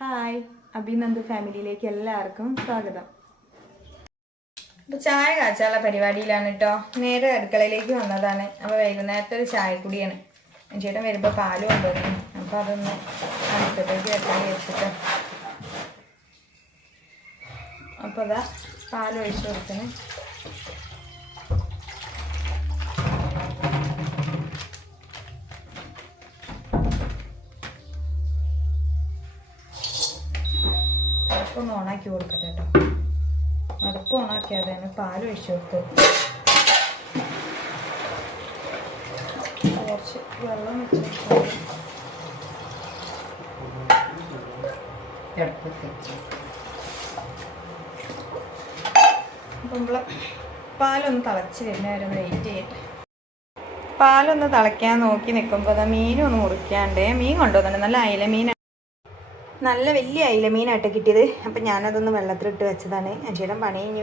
Hi, Abhinand ഫാമിലിയിലേക്ക് എല്ലാവർക്കും സ്വാഗതം. അപ്പോൾ ചായ കാച്ചാനുള്ള പരിപാടിയിലാണ് കേട്ടോ. നേരെ അടുക്കളയിലേക്ക് വന്നതാണ്. അപ്പോൾ വൈകുന്നേരത്തെ ഒരു ചായക്കുടിയാണ്. ചേട്ടൻ വരുമ്പോൾ പാല് കൊണ്ടുവന്നു. അപ്പോൾ അതൊന്ന് അടുപ്പത്തേക്ക് വെക്കാൻ വെച്ചിട്ട് അപ്പോൾ അതാ പാൽ ഒഴിച്ചു കൊടുക്കുന്നു. അടുപ്പൊന്ന് ഓണാക്കി കൊടുക്കട്ടെ കേട്ടോ. അടുപ്പ് ഓണാക്കിയാതാണ് പാൽ ഒഴിച്ചു കൊടുത്തു. കുറച്ച് വെള്ളം വെച്ച് കൊടുക്കാം. അപ്പം നമ്മൾ പാലൊന്ന് തിളച്ച് വരുന്നവരൊന്ന് വെയിറ്റ് ചെയ്യട്ടെ. പാലൊന്ന് തിളയ്ക്കാൻ നോക്കി നിൽക്കുമ്പോൾ മീനൊന്ന് മുറിക്കാണ്ട് മീൻ കൊണ്ടുവന്നിട്ടുണ്ട്. നല്ല അയില മീനാണ്, നല്ല വലിയ അയില മീനായിട്ട് കിട്ടിയത്. അപ്പം ഞാനതൊന്ന് വെള്ളത്തിലിട്ട് വെച്ചതാണ്. ചേട്ടൻ പണി കഴിഞ്ഞ്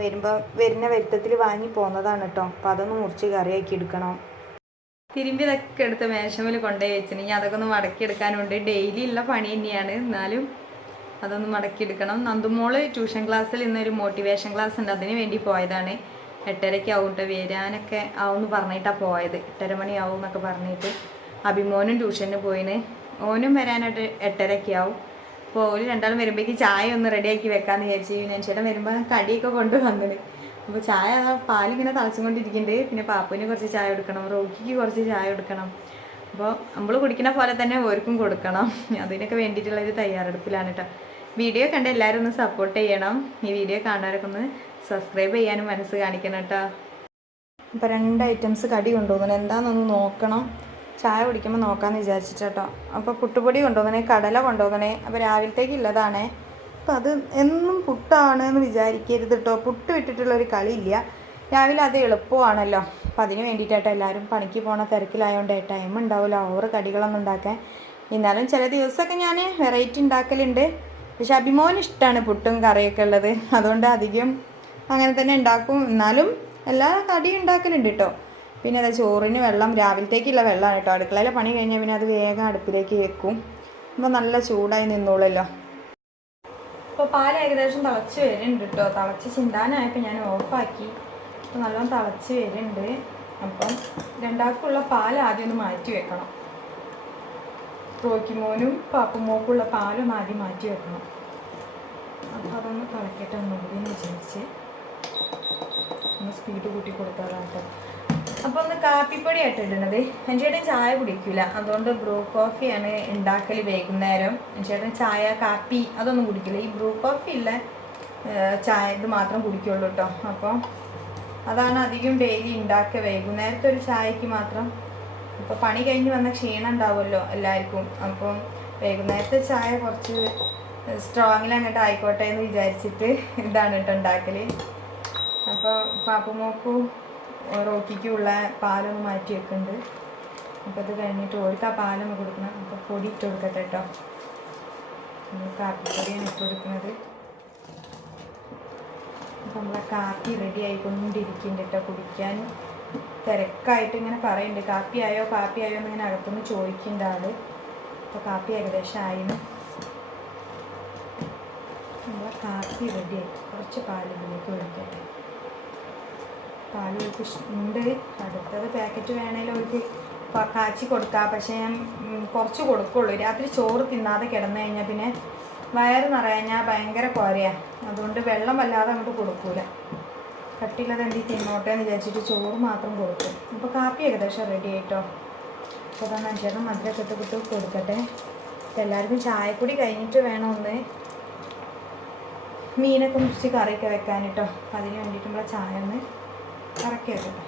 വരുന്ന വരുത്തത്തിൽ വാങ്ങി പോകുന്നതാണ് കേട്ടോ. അപ്പോൾ അതൊന്ന് മുറിച്ച് കറിയാക്കി എടുക്കണം. തിരുമ്പിതൊക്കെ എടുത്ത് മേശമേൽ കൊണ്ടുപോയി വെച്ചിന്. ഇനി അതൊക്കെ ഒന്ന് മടക്കിയെടുക്കാനുണ്ട്. ഡെയിലി ഉള്ള പണി തന്നെയാണ്, എന്നാലും അതൊന്ന് മടക്കിയെടുക്കണം. നന്ദുമോള് ട്യൂഷൻ ക്ലാസ്സിൽ ഇന്നൊരു മോട്ടിവേഷൻ ക്ലാസ് ഉണ്ട്, അതിന് വേണ്ടി പോയതാണ്. 8:30 ആവും കേട്ടോ. വരാനൊക്കെ ആവുമെന്ന് പറഞ്ഞിട്ടാണ് പോയത്. 8:30 മണിയാവും എന്നൊക്കെ പറഞ്ഞിട്ട്. അഭിമോനും ട്യൂഷന് പോയിന്. ഓനും വരാനായിട്ട് 8:30 ആവും. അപ്പോൾ ഓര് രണ്ടാളും വരുമ്പോഴേക്ക് ചായ ഒന്ന് റെഡിയാക്കി വെക്കാമെന്ന് വിചാരിച്ചു. ഞാൻ ചേട്ടൻ വരുമ്പോൾ കടിയൊക്കെ കൊണ്ട് വന്നത്. അപ്പോൾ ചായ പാലിങ്ങനെ തിളച്ചുകൊണ്ടിരിക്കുന്നുണ്ട്. പിന്നെ പാപ്പുവിന് കുറച്ച് ചായ കൊടുക്കണം, റോക്കിക്ക് കുറച്ച് ചായ കൊടുക്കണം. അപ്പോൾ നമ്മൾ കുടിക്കുന്ന പോലെ തന്നെ ഓർക്കും കൊടുക്കണം. അതിനൊക്കെ വേണ്ടിയിട്ടുള്ളൊരു തയ്യാറെടുപ്പിലാണ് കേട്ടോ. വീഡിയോ കണ്ട് എല്ലാവരും ഒന്ന് സപ്പോർട്ട് ചെയ്യണം. ഈ വീഡിയോ കാണുന്നവരൊക്കെ ഒന്ന് സബ്സ്ക്രൈബ് ചെയ്യാനും മനസ്സ് കാണിക്കണം കേട്ടോ. അപ്പോൾ 2 ഐറ്റംസ് കടി കൊണ്ടുപോകുന്നത് എന്താണെന്നൊന്ന് നോക്കണം. ചായ കുടിക്കുമ്പോൾ നോക്കാമെന്ന് വിചാരിച്ചിട്ട് കേട്ടോ. അപ്പോൾ പുട്ടുപൊടി കൊണ്ടുപോകണേ, കടല കൊണ്ടുപോകണേ. അപ്പോൾ രാവിലത്തേക്ക് ഉള്ളതാണേ. അപ്പോൾ അത് എന്നും പുട്ടാണ് എന്ന് വിചാരിക്കരുത് കേട്ടോ. പുട്ട് വിട്ടിട്ടുള്ളൊരു കളിയില്ല. രാവിലെ അത് എളുപ്പമാണല്ലോ. അപ്പം അതിന് വേണ്ടിയിട്ടായിട്ട് എല്ലാവരും പണിക്ക് പോണ തിരക്കിലായതുകൊണ്ട് ടൈം ഉണ്ടാവില്ല ഓവർ കടികളൊന്നും ഉണ്ടാക്കാൻ. എന്നാലും ചില ദിവസമൊക്കെ ഞാൻ വെറൈറ്റി ഉണ്ടാക്കലുണ്ട്. പക്ഷെ അഭിമോന് ഇഷ്ടമാണ് പുട്ടും കറിയൊക്കെ ഉള്ളത്, അതുകൊണ്ട് അധികം അങ്ങനെ തന്നെ ഉണ്ടാക്കും. എന്നാലും എല്ലാ കടിയും ഉണ്ടാക്കലുണ്ട് കേട്ടോ. പിന്നെ അത് ചോറിന് വെള്ളം രാവിലത്തേക്കുള്ള വെള്ളമാണ് കേട്ടോ. അടുക്കളയിലെ പണി കഴിഞ്ഞാൽ പിന്നെ അത് വേഗം അടുപ്പിലേക്ക് വെക്കും. അപ്പോൾ നല്ല ചൂടായി നിന്നോളല്ലോ. അപ്പോൾ പാൽ ഏകദേശം തിളച്ച് വരുന്നുണ്ട് കേട്ടോ. തിളച്ച് ചിന്താനായപ്പോൾ ഞാൻ ഓഫാക്കി. അപ്പോൾ നല്ലോണം തിളച്ച് വരുന്നുണ്ട്. അപ്പം രണ്ടാൾക്കുള്ള പാൽ ആദ്യം ഒന്ന് മാറ്റി വെക്കണം. റോക്കിമോനും പാപ്പുമോക്കുള്ള പാലും ആദ്യം മാറ്റി വെക്കണം. അപ്പോൾ അതൊന്ന് തിളക്കട്ടെ ഒന്നുകൂടി എന്ന് വിചാരിച്ച് ഒന്ന് സ്പീഡ് കൂട്ടി കൊടുത്താലാണ് കേട്ടോ. അപ്പോൾ ഒന്ന് കാപ്പിപ്പൊടിയായിട്ട് ഇടുന്നത്. ചേട്ടൻ ചായ കുടിക്കില്ല, അതുകൊണ്ട് ബ്രൂ കോഫിയാണ് ഉണ്ടാക്കൽ വൈകുന്നേരം. ചേട്ടൻ ചായ കാപ്പി അതൊന്നും കുടിക്കില്ല. ഈ ബ്രൂ കോഫി ഉള്ള ചായ ഇത് മാത്രം കുടിക്കുള്ളൂ കേട്ടോ. അപ്പോൾ അതാണ് അധികം ഡെയിലി ഉണ്ടാക്കുക, വൈകുന്നേരത്തെ ഒരു ചായക്ക് മാത്രം. ഇപ്പോൾ പണി കഴിഞ്ഞ് വന്ന ക്ഷീണം ഉണ്ടാവുമല്ലോ എല്ലാവർക്കും. അപ്പം വൈകുന്നേരത്തെ ചായ കുറച്ച് സ്ട്രോങ്ങിൽ അങ്ങോട്ട് ആയിക്കോട്ടെ എന്ന് വിചാരിച്ചിട്ട് ഇതാണ് കേട്ടോ ഉണ്ടാക്കൽ. അപ്പോൾ പാപ്പുമോക്കും റോക്കിക്കുള്ള പാലൊന്ന് മാറ്റി വെക്കുന്നുണ്ട്. അപ്പോൾ അത് കഴിഞ്ഞിട്ട് ഓർക്ക് ആ പാലൊന്ന് കൊടുക്കണം. അപ്പോൾ പൊടി ഇട്ട് കൊടുക്കട്ടെ കേട്ടോ. കാപ്പിപ്പൊടിയാണ് ഇട്ട് കൊടുക്കുന്നത്. അപ്പോൾ നമ്മളെ കാപ്പി റെഡി ആയിക്കൊണ്ടിരിക്കുന്നുണ്ട് കേട്ടോ. കുടിക്കാൻ തിരക്കായിട്ട് ഇങ്ങനെ പറയുന്നുണ്ട്, കാപ്പി ആയോ എന്നിങ്ങനെ അകത്തുനിന്ന് ചോദിക്കുന്നുണ്ട് ആൾ. അപ്പോൾ കാപ്പി ഏകദേശം ആയിരുന്നു. നമ്മളെ കാപ്പി റെഡിയായി. കുറച്ച് പാലിലേക്ക് ഒഴിക്കട്ടെ. പാലൊക്കെ ഉണ്ട്. അടുത്തത് പാക്കറ്റ് വേണേലും അവർക്ക് കാച്ചി കൊടുക്കാം. പക്ഷേ ഞാൻ കുറച്ച് കൊടുക്കുള്ളൂ. രാത്രി ചോറ് തിന്നാതെ കിടന്നു കഴിഞ്ഞാൽ പിന്നെ വയറ് നിറയാഞ്ഞാൽ ഭയങ്കര കോരയാണ്. അതുകൊണ്ട് വെള്ളം വല്ലാതെ അങ്ങോട്ട് കൊടുക്കൂല. കട്ടിയുള്ളത് എന്തി തിന്നോട്ടെ എന്ന് വിചാരിച്ചിട്ട് ചോറ് മാത്രം കൊടുക്കും. അപ്പോൾ കാപ്പി ഏകദേശം റെഡി ആയിട്ടോ. അപ്പോൾ അതാണ് അഞ്ചേരം മധുരമൊക്കെ ഇട്ട് കൊടുക്കട്ടെ. അപ്പോൾ എല്ലാവർക്കും ചായപ്പൊടി കഴിഞ്ഞിട്ട് വേണം ഒന്ന് മീനൊക്കെ മുറിച്ച് കറിയൊക്കെ വെക്കാനിട്ടോ. അതിന് വേണ്ടിയിട്ട് നമ്മളെ ചായ ഒന്ന് കറക്കി വെക്കട്ടെ.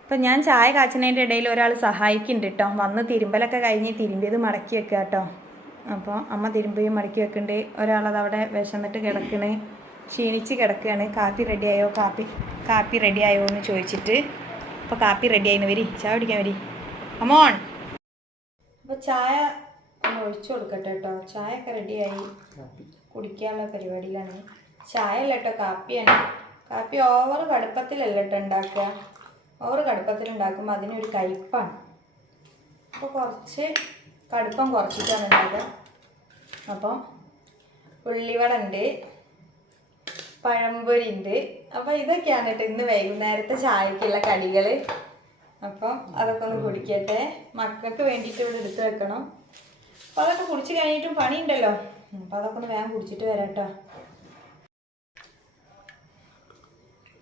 അപ്പം ഞാൻ ചായ കാച്ചുന്നതിൻ്റെ ഇടയിൽ ഒരാൾ സഹായിക്കുന്നുണ്ട് കേട്ടോ. വന്ന് തിരുമ്പലൊക്കെ കഴിഞ്ഞ് തിരുമ്പിയത് മടക്കി വെക്കുക കേട്ടോ. അപ്പോൾ അമ്മ തിരുമ്പുകയും മടക്കി വെക്കുന്നുണ്ട്. ഒരാളത് അവിടെ വിശന്നിട്ട് കിടക്കണ്, ക്ഷീണിച്ച് കിടക്കുകയാണ്. കാപ്പി റെഡിയായോ എന്ന് ചോദിച്ചിട്ട്. അപ്പോൾ കാപ്പി റെഡിയായിന്, വരി ചായ കുടിക്കാൻ വരി, അമോൺ. അപ്പോൾ ചായ ഒന്ന് ഒഴിച്ചു കൊടുക്കട്ടെ കേട്ടോ. ചായ ഒക്കെ റെഡിയായി, കുടിക്കാനുള്ള പരിപാടിയിലാണ്. ചായ അല്ല കേട്ടോ, കാപ്പിയാണ്. കാപ്പി ഓവർ കടുപ്പത്തിലല്ല കേട്ടോ ഉണ്ടാക്കുക. ഓവർ കടുപ്പത്തിലുണ്ടാക്കുമ്പോൾ അതിനൊരു കയ്പ്പാണ്. അപ്പോൾ കുറച്ച് കടുപ്പം കുറച്ചിട്ടാണ് ഉണ്ടാക്കുക. അപ്പം ഉള്ളിവട ഉണ്ട്, പഴംപൊരി ഉണ്ട്. അപ്പോൾ ഇതൊക്കെയാണ് കേട്ടോ ഇന്ന് വൈകുന്നേരത്തെ ചായക്കുള്ള കടികൾ. അപ്പം അതൊക്കെ ഒന്ന് കുടിക്കട്ടെ. മക്കൾക്ക് വേണ്ടിയിട്ട് ഇവിടെ എടുത്ത് വെക്കണം. അപ്പോൾ അതൊക്കെ കുടിച്ച് കഴിഞ്ഞിട്ടും പണിയുണ്ടല്ലോ. അപ്പോൾ അതൊക്കെ ഒന്ന് വേഗം കുടിച്ചിട്ട് വരാം കേട്ടോ.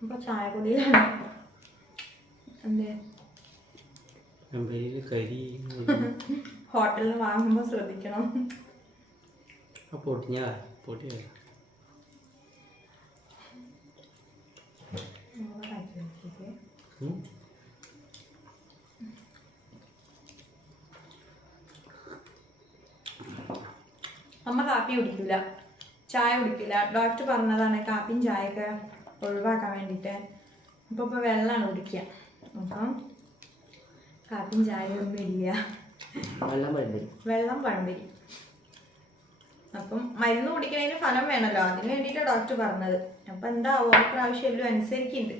അപ്പോൾ ചായ കുടിയിലാണ്. എന്തേ ഹോട്ടലിൽ നിന്ന് വാങ്ങുമ്പോൾ ശ്രദ്ധിക്കണം. അമ്മ കാപ്പി കുടിക്കില്ല, ചായ കുടിക്കില്ല. ഡോക്ടർ പറഞ്ഞതാണ് കാപ്പിയും ചായയൊക്കെ ഒഴിവാക്കാൻ വേണ്ടിയിട്ട്. അപ്പോൾ വെള്ളമാണ് കുടിക്കുക. അപ്പം കാപ്പിയും ചായയൊന്നും ഇല്ല, വെള്ളം പഴംപൊരി. അപ്പം മരുന്ന് കുടിക്കുന്നതിന് ഫലം വേണമല്ലോ, അതിന് വേണ്ടിയിട്ടാണ് ഡോക്ടർ പറഞ്ഞത്. അപ്പം എന്താവോ ഈ പ്രാവശ്യം എല്ലാം അനുസരിക്കുന്നുണ്ട്.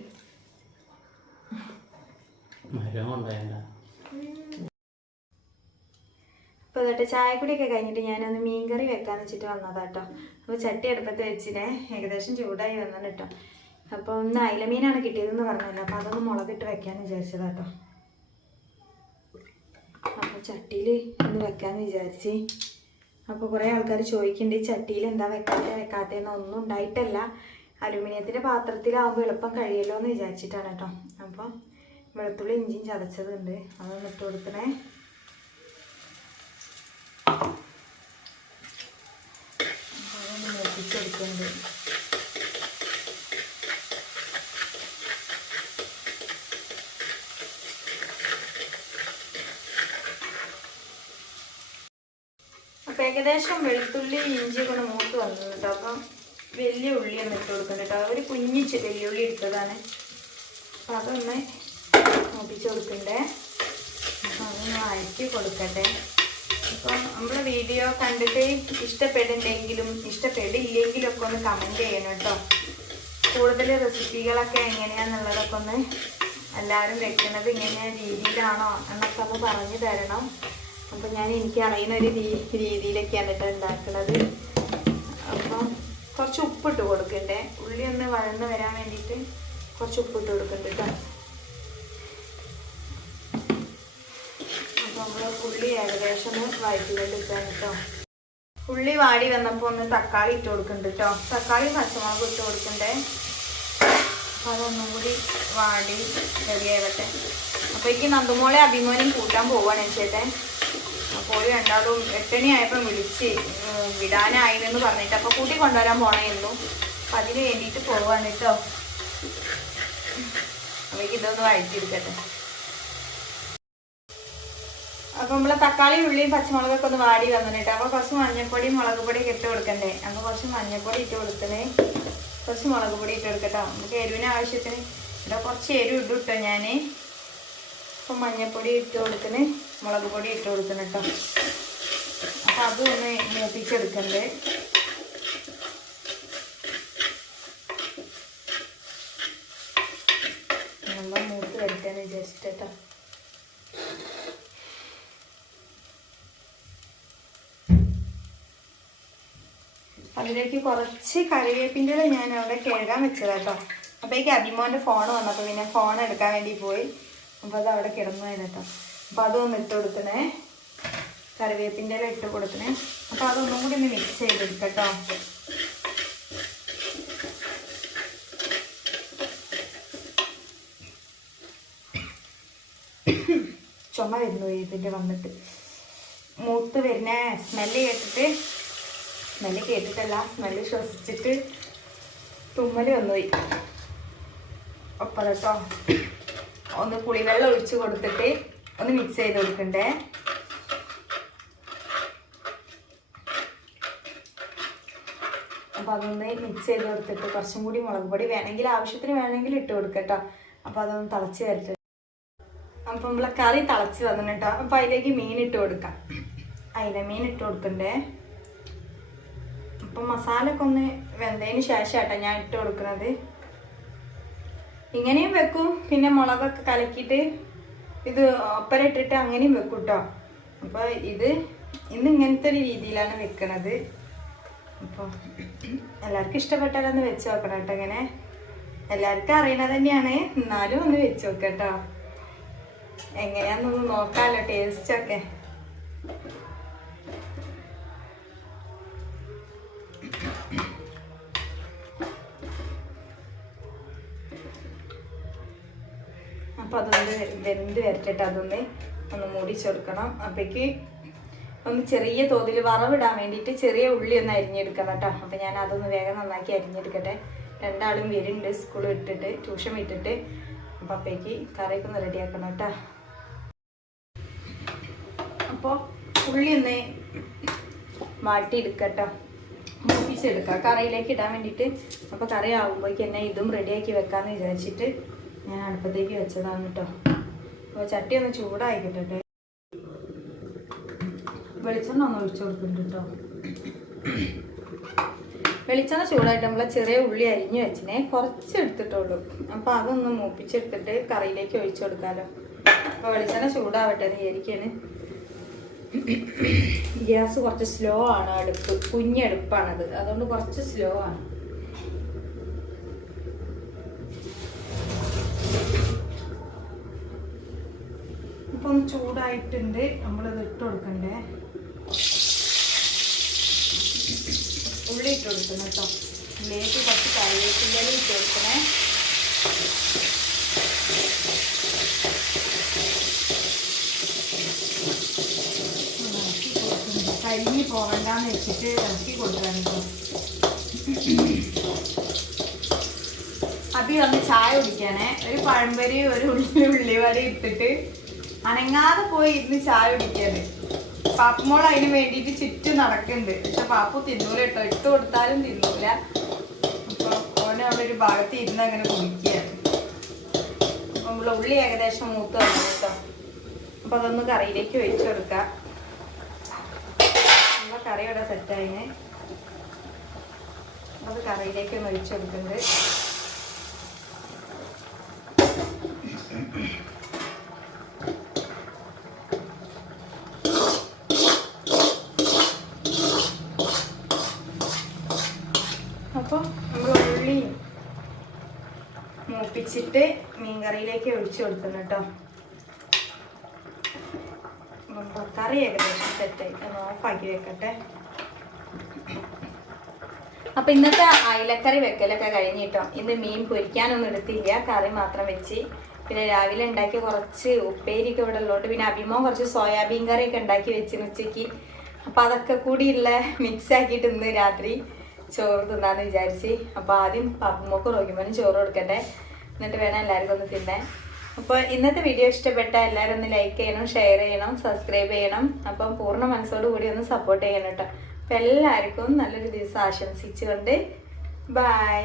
അപ്പോൾ എന്നിട്ട് ചായക്കുടിയൊക്കെ കഴിഞ്ഞിട്ട് ഞാനൊന്ന് മീൻകറി വെക്കാന്ന് വെച്ചിട്ട് വന്നതാട്ടോ. അപ്പോൾ ചട്ടി അടുപ്പത്ത് വെച്ചിനെ ഏകദേശം ചൂടായി വന്നു കേട്ടോ. അപ്പോൾ ഒന്ന് അയിലമീനാണ് കിട്ടിയതെന്ന് പറഞ്ഞല്ലോ. അപ്പോൾ അതൊന്ന് മുളകിട്ട് വെക്കാമെന്ന് വിചാരിച്ചതാട്ടോ. അപ്പോൾ ചട്ടിയിൽ ഒന്ന് വെക്കാമെന്ന് വിചാരിച്ച്. അപ്പോൾ കുറേ ആൾക്കാർ ചോദിക്കുന്നുണ്ട് ഈ ചട്ടിയിൽ എന്താ വെക്കാത്തതെന്ന്. ഒന്നും ഉണ്ടായിട്ടല്ല, അലുമിനിയത്തിൻ്റെ പാത്രത്തിലാവുമ്പോൾ എളുപ്പം കഴിയല്ലോ എന്ന് വിചാരിച്ചിട്ടാണ് കേട്ടോ. അപ്പം വെളുത്തുള്ളി ഇഞ്ചിയും ചതച്ചതുണ്ട്, അതൊന്ന് ഇട്ട് കൊടുക്കണേ. അതൊന്ന് മൂപ്പിച്ചെടുക്കുന്നുണ്ട്. അപ്പം ഏകദേശം വെളുത്തുള്ളി ഇഞ്ചി കൊണ്ട് മൂത്ത് വന്നത് കേട്ടോ. അപ്പം വലിയ ഉള്ളി ഒന്ന് ഇട്ട് കൊടുക്കുന്നുണ്ട് കേട്ടോ. ഒരു കുഞ്ഞിച്ച് വെല്ലുള്ളി എടുത്തതാണ്. അപ്പം അതൊന്ന് മൂപ്പിച്ച് കൊടുക്കണ്ടേ. അപ്പം അതൊന്ന് വഴറ്റി കൊടുക്കട്ടെ. അപ്പം നമ്മൾ വീഡിയോ കണ്ടിട്ട് ഇഷ്ടപ്പെടുന്നെങ്കിലും ഇഷ്ടപ്പെടില്ലെങ്കിലും ഒക്കെ ഒന്ന് കമൻറ്റ് ചെയ്യണം കേട്ടോ. കൂടുതൽ റെസിപ്പികളൊക്കെ എങ്ങനെയാണെന്നുള്ളതൊക്കെ ഒന്ന് എല്ലാവരും വെക്കുന്നത് ഇങ്ങനെ രീതിയിലാണോ എന്നൊക്കെ ഒന്ന് പറഞ്ഞു തരണം. അപ്പം ഞാൻ എനിക്കറിയുന്ന ഒരു രീതിയിലൊക്കെയാണ് കേട്ടോ ഉണ്ടാക്കുന്നത്. അപ്പം കുറച്ച് ഉപ്പിട്ട് കൊടുക്കണ്ടേ. ഉള്ളി ഒന്ന് വഴന്ന് വരാൻ വേണ്ടിയിട്ട് കുറച്ച് ഉപ്പിട്ട് കൊടുക്കണ്ട കേട്ടോ. അപ്പോൾ നമ്മൾ ഉള്ളി ഏകദേശം ഒന്ന് വഴറ്റിക്കൊണ്ടിരിക്കാൻ കേട്ടോ. ഉള്ളി വാടി വന്നപ്പോൾ ഒന്ന് തക്കാളി ഇട്ട് കൊടുക്കുന്നുണ്ട് കേട്ടോ. തക്കാളി പച്ചമുളക് ഇട്ട് കൊടുക്കണ്ടേ. അപ്പോൾ അതൊന്നും കൂടി വാടി റെഡിയാവട്ടെ. അപ്പോൾ എനിക്ക് നന്ദുമോളെ അഭിമോനും കൂട്ടാൻ പോവുകയാണ് ചേട്ടൻ. അപ്പോൾ രണ്ടാളും 8 മണി ആയപ്പോൾ വിളിച്ച് വിടാനായില്ലെന്ന് പറഞ്ഞിട്ട് അപ്പോൾ കൂട്ടി കൊണ്ടുവരാൻ പോകണമായിരുന്നു. അപ്പം അതിന് വേണ്ടിയിട്ട് പോവാണ് കേട്ടോ. അവയ്ക്ക് ഇതൊന്ന് വഴറ്റിയെടുക്കട്ടെ. അപ്പോൾ നമ്മൾ തക്കാളി ഉള്ളിയും പച്ചമുളകൊക്കെ ഒന്ന് വാടി വന്നിട്ട് അപ്പോൾ കുറച്ച് മഞ്ഞൾപ്പൊടിയും മുളക് പൊടിയൊക്കെ ഇട്ട് കൊടുക്കണ്ടേ. അപ്പോൾ കുറച്ച് മഞ്ഞൾപ്പൊടി ഇട്ട് കൊടുക്കണേ, കുറച്ച് മുളക് പൊടി ഇട്ട് കൊടുക്കട്ടോ. നമുക്ക് എരിവിന് ആവശ്യത്തിന് ഇവിടെ കുറച്ച് എരിവ് ഇട്ടു കിട്ടോ ഞാൻ. അപ്പം മഞ്ഞൾപ്പൊടി ഇട്ട് കൊടുക്കണേ, മുളക് പൊടി ഇട്ട് കൊടുക്കണം കേട്ടോ. അപ്പം അതൊന്ന് മൂപ്പിച്ചെടുക്കണ്ടേ. നമ്മൾ മൂത്ത് വരട്ടെന്ന് വിചാരിച്ചിട്ട് കേട്ടോ. അതിലേക്ക് കുറച്ച് കറിവേപ്പിൻ്റെ ഞാൻ അവിടെ കഴുകാൻ വെച്ചതാട്ടോ. അപ്പോഴേക്ക് അഭിമോൻ്റെ ഫോൺ വന്നപ്പോൾ പിന്നെ ഫോൺ എടുക്കാൻ വേണ്ടി പോയി. അപ്പോൾ അത് അവിടെ കിടന്നു കേട്ടോ. അപ്പോൾ അതൊന്ന് ഇട്ട് കൊടുക്കണേ, കറിവേപ്പിൻ്റെ ഇട്ട് കൊടുക്കണേ. അപ്പോൾ അതൊന്നും കൂടി ഒന്ന് മിക്സ് ചെയ്തെടുക്കട്ടോ. ചുമ വരുന്നു ഇതിൻ്റെ വന്നിട്ട്. മൂത്ത് വരുന്ന സ്മെല്ല് കേട്ടിട്ടല്ല, സ്മെല്ല് ശ്വസിച്ചിട്ട് തുമ്മൽ വന്നുപോയി. ഒപ്പം കേട്ടോ ഒന്ന് പുളിവെള്ളം ഒഴിച്ച് കൊടുത്തിട്ട് ഒന്ന് മിക്സ് ചെയ്ത് കൊടുക്കണ്ടേ. അപ്പോൾ അതൊന്ന് മിക്സ് ചെയ്ത് കൊടുത്തിട്ട് കുറച്ചും കൂടി മുളക് പൊടി വേണമെങ്കിൽ ആവശ്യത്തിന് വേണമെങ്കിൽ ഇട്ട് കൊടുക്കട്ടോ. അപ്പോൾ അതൊന്ന് തിളച്ച് വരട്ടെ. അപ്പം നമ്മളെ കറി തിളച്ച് വന്നിട്ടോ. അപ്പോൾ അതിലേക്ക് മീൻ ഇട്ട് കൊടുക്കാം. അയില മീൻ ഇട്ട് കൊടുക്കണ്ടേ. അപ്പം മസാലയൊക്കെ ഒന്ന് വെന്തതിന് ശേഷം കേട്ടോ ഞാൻ ഇട്ട് കൊടുക്കുന്നത്. ഇങ്ങനെയും വെക്കും, പിന്നെ മുളകൊക്കെ കലക്കിയിട്ട് ഇത് ഒപ്പര ഇട്ടിട്ട് അങ്ങനെയും വെക്കും കേട്ടോ. അപ്പോൾ ഇത് ഇന്ന് ഇങ്ങനത്തെ ഒരു രീതിയിലാണ് വെക്കണത്. അപ്പോൾ എല്ലാവർക്കും ഇഷ്ടപ്പെട്ടാലൊന്ന് വെച്ച് നോക്കണം കേട്ടോ. ഇങ്ങനെ എല്ലാവർക്കും അറിയണത് തന്നെയാണ്, എന്നാലും ഒന്ന് വെച്ച് നോക്കാം കേട്ടോ. എങ്ങനെയാണെന്നൊന്ന് നോക്കാമല്ലോ ടേസ്റ്റൊക്കെ. അപ്പോൾ അതൊന്ന് വെന്ത് വരട്ടിട്ട് അതൊന്ന് മൂടിച്ച് കൊടുക്കണം. അപ്പോഴേക്ക് ഒന്ന് ചെറിയ തോതിൽ വറവിടാൻ വേണ്ടിയിട്ട് ചെറിയ ഉള്ളി ഒന്ന് അരിഞ്ഞെടുക്കണം കേട്ടോ. അപ്പോൾ ഞാൻ അതൊന്ന് വേഗം നന്നാക്കി അരിഞ്ഞെടുക്കട്ടെ. രണ്ടാളും വരുന്നുണ്ട് സ്കൂൾ വിട്ടിട്ട്, ട്യൂഷൻ വിട്ടിട്ട്. അപ്പോൾ അപ്പോഴേക്ക് കറിയൊക്കെ ഒന്ന് റെഡിയാക്കണം കേട്ടോ. അപ്പോൾ ഉള്ളി ഒന്ന് വാട്ടിയെടുക്കട്ടോ, മൂപ്പിച്ചെടുക്കാം കറിയിലേക്ക് ഇടാൻ വേണ്ടിയിട്ട്. അപ്പോൾ കറി ആകുമ്പോഴേക്ക് എന്നെ ഇതും റെഡിയാക്കി വെക്കാമെന്ന് വിചാരിച്ചിട്ട് ഞാൻ അടുപ്പത്തേക്ക് വെച്ചതാണ് കേട്ടോ. അപ്പോൾ ചട്ടി ഒന്ന് ചൂടായിക്കട്ടെ. വെളിച്ചെണ്ണ ഒന്ന് ഒഴിച്ചു കൊടുക്കുന്നുണ്ട് കേട്ടോ. വെളിച്ചെണ്ണ ചൂടായിട്ട് നമ്മൾ ചെറിയ ഉള്ളി അരിഞ്ഞ് വെച്ചിനെ കുറച്ച് എടുത്തിട്ടുള്ളൂ. അപ്പോൾ അതൊന്ന് മൂപ്പിച്ചെടുത്തിട്ട് കറിയിലേക്ക് ഒഴിച്ചു കൊടുക്കാമല്ലോ. അപ്പോൾ വെളിച്ചെണ്ണ ചൂടാവട്ടെ എന്ന് വിചാരിക്കാണ്. ഗ്യാസ് കുറച്ച് സ്ലോ ആണ്, അടുപ്പ് കുഞ്ഞടുപ്പാണത്, അതുകൊണ്ട് കുറച്ച് സ്ലോ ആണ്. ഇപ്പൊ ഒന്ന് ചൂടായിട്ടുണ്ട്, നമ്മളിത് ഇട്ട് കൊടുക്കണ്ടേ. ഉള്ളി ഇട്ട് കൊടുക്കണം കേട്ടോ. ഉള്ളിലേക്ക് കുറച്ച് കറിവേപ്പിൻ്റെ ഇട്ട് കൊടുക്കണേ. കരിഞ്ഞ് പോകണ്ടെന്ന് വെച്ചിട്ട് ഇറക്കി കൊടുക്കാൻ കേട്ടോ. അബി വന്ന് ചായ കുടിക്കാനേ, ഒരു പഴംപരി ഒരു ഉള്ളിവര ഇട്ടിട്ട് അനങ്ങാതെ പോയി ഇരുന്ന് ചായ കുടിക്കാന്. പാപ്പുമോൾ അതിന് വേണ്ടിയിട്ട് ചുറ്റും നടക്കുന്നുണ്ട്. പക്ഷെ പാപ്പു തിന്നൂല കേട്ടോ, ഇട്ട് കൊടുത്താലും തിന്നൂല. അപ്പോൾ ഓനെ അവിടെ ഒരു ഭാഗത്ത് ഇരുന്ന് അങ്ങനെ കുടിക്കുകയാണ്. നമ്മൾ ഉള്ളി ഏകദേശം മൂത്ത് വന്നു കേട്ടോ. അപ്പോൾ അതൊന്ന് കറിയിലേക്ക് ഒഴിച്ചു കൊടുക്കാം. നമ്മൾ കറി ഇവിടെ സെറ്റായിന്, അത് കറിയിലേക്ക് ഒന്ന് ഒഴിച്ചു കൊടുക്കുന്നുണ്ട്. അപ്പോൾ നമ്മൾ ഉള്ളി മൂപ്പിച്ചിട്ട് മീൻകറിയിലേക്ക് ഒഴിച്ചു കൊടുക്കണം കേട്ടോ. കറി ഏകദേശം സെറ്റായി, ഒന്ന് ഓഫാക്കി വെക്കട്ടെ. അപ്പം ഇന്നത്തെ അയിലക്കറി വെക്കലൊക്കെ കഴിഞ്ഞിട്ടോ. ഇന്ന് മീൻ പൊരിക്കാനൊന്നും എടുത്തില്ല, കറി മാത്രം വെച്ച്. പിന്നെ രാവിലെ ഉണ്ടാക്കിയ കുറച്ച് ഉപ്പേരിയൊക്കെ ഇവിടെ ഉള്ളതുകൊണ്ട് പിന്നെ അഭിമോ കുറച്ച് സോയാബീൻ കറിയൊക്കെ ഉണ്ടാക്കി വെച്ചിന് ഉച്ചയ്ക്ക്. അപ്പം അതൊക്കെ കൂടിയുള്ള മിക്സ് ആക്കിയിട്ട് ഇന്ന് രാത്രി ചോറ് തിന്നാന്ന് വിചാരിച്ച്. അപ്പോൾ ആദ്യം അഭിമോക്ക് റോഹിമോനും ചോറ് കൊടുക്കട്ടെ, എന്നിട്ട് വേണം എല്ലാവർക്കും ഒന്ന് തിന്നാൻ. അപ്പോൾ ഇന്നത്തെ വീഡിയോ ഇഷ്ടപ്പെട്ട എല്ലാവരും ഒന്ന് ലൈക്ക് ചെയ്യണം, ഷെയർ ചെയ്യണം, സബ്സ്ക്രൈബ് ചെയ്യണം. അപ്പം പൂർണ്ണ മനസ്സോടു കൂടി ഒന്ന് സപ്പോർട്ട് ചെയ്യണം കേട്ടോ. അപ്പം എല്ലാവർക്കും നല്ലൊരു ദിവസം ആശംസിച്ചുകൊണ്ട് ബൈ.